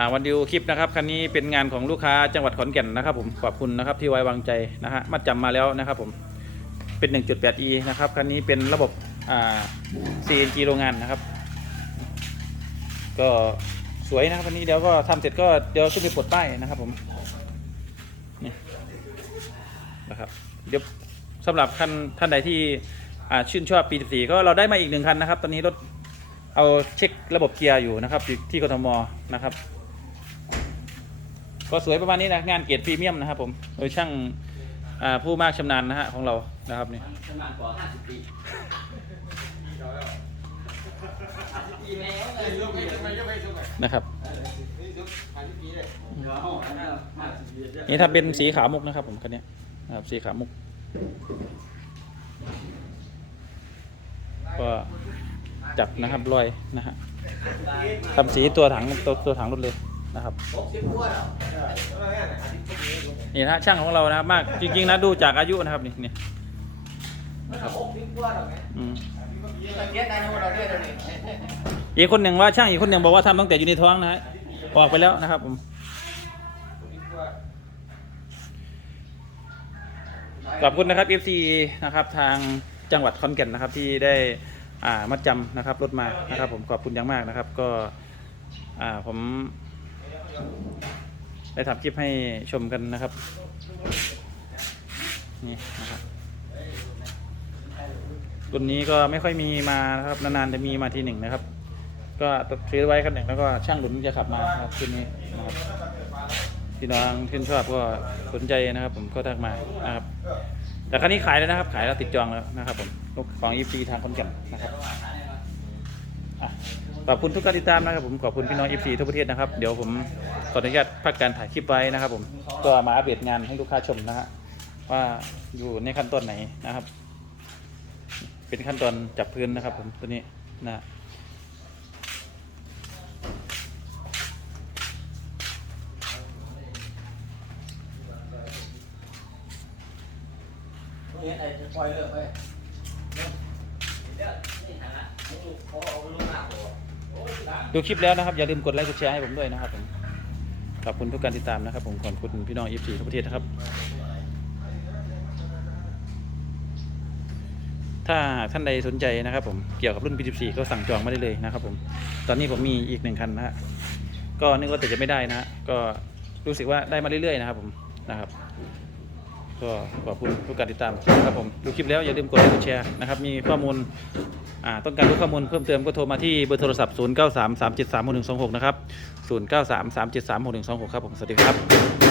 อ่าวันดิวคลิปนะครับคันนี้เป็นงานของลูกค้าจังหวัดขอนแก่นนะครับผมขอบคุณนะครับที่ไว้วางใจนะฮะมัดจำมาแล้วนะครับผมเป็น 1.8e นะครับคันนี้เป็นระบบอ่า CNG โรงงานนะครับ ก็สวยนะครับคันนี้เดี๋ยวก็ทำเสร็จก็เดี๋ยวขึ้นไปปลดป้ายนะครับผมนี่นะครับเดี๋ยวสำหรับท่านท่านใดที่ชื่นชอบปี 14 ก็เราได้มาอีกหนึ่งคันนะครับ ตอนนี้รถเอาเช็คระบบเกียร์อยู่นะครับอยู่ที่กทมนะครับ ก็สวยประมาณนี้นะงานเกียรติพรีเมียมนะครับผมโดยช่างผู้มากชำนาญนะฮะของเรานะครับนี่ชำนาญกว่า50ปีปีนะครับนี่ถ้าเป็นสีขาวมุกนะครับผมคันนี้นะครับสีขาวมุกก็จับนะครับรอยนะฮะทำสีตัวถังตัวตัวถังรถเลย นะครับหกสิบกว่าแล้วนี่นะฮะช่างของเรานะครับมากจริงๆนะดูจากอายุนะครับนี่นี่มันหกสิบกว่าแล้วไงอืมตะเกียบได้ทั้งหมดเราเรียกเราเนี่ยอีกคนหนึ่งว่าช่างอีกคนหนึ่งบอกว่าทำตั้งแต่อยู่ในท้องนะฮะออกไปแล้วนะครับผมขอบคุณนะครับ FC นะครับทางจังหวัดขอนแก่นนะครับที่ได้อ่ามัดจำนะครับรถมานะครับ ผมขอบคุณอย่างมากนะครับ ก็อ่าผม ได้ทำคลิปให้ชมกันนะครับ นี่นะครับรุ่นนี้ก็ไม่ค่อยมีมานะครับนานๆจะมีมาทีหนึ่งนะครับ ก็ซื้อไว้คันหนึ่งแล้วก็ช่างหลุนจะขับมาครับชุดนี้นะครับพี่น้องชื่นชอบก็สนใจนะครับ ผมก็ทักมานะครับ แต่คันนี้ขายแล้วนะครับ ขายแล้วติดจองแล้วนะครับ ผมรถของอีฟีทางคนแก่นนะครับ ขอบคุณทุกการติดตามนะครับผมขอบคุณพี่น้องอีฟีทั่วประเทศนะครับ เดี๋ยวผมขออนุญาตพักการถ่ายคลิปไว้นะครับ ผมก็มาอัปเดตงานให้ลูกค้าชมนะฮะว่าอยู่ในขั้นตอนไหนนะครับ เป็นขั้นตอนจับพื้นนะครับ ผมตัวนี้นะเฮ็ดไอ้จะปล่อยเลิกไปเดี๋ยวนี่หันละมึงขอเอาลูกมาหัวโอ้ยหลาน ดูคลิปแล้วนะครับ อย่าลืมกดไลค์กดแชร์ให้ผมด้วยนะครับผมขอบคุณทุกการติดตามนะครับ ผมขอบคุณพี่น้องเอฟซีทั่วประเทศนะครับ ถ้าท่านใดสนใจนะครับ ผมเกี่ยวกับรุ่น P14 ก็สั่งจองมาได้เลยนะครับ ผมตอนนี้ผมมีอีกหนึ่งคันนะฮะก็นึกว่าแต่จะไม่ได้นะฮะก็รู้สึกว่าได้มาเรื่อยๆนะครับ ผมนะครับ ก็ขอบคุณทุกการติดตามนะครับผมดูคลิปแล้วอย่าลืมกดไลค์กดแชร์นะครับมีข้อมูลต้องการรู้ข้อมูลเพิ่มเติมก็โทรมาที่เบอร์โทรศัพท์ 0 9 3 3 7 3 6 1 2 6 นะครับ 0 9 3 3 7 3 6 1 2 6 ครับผม สวัสดีครับ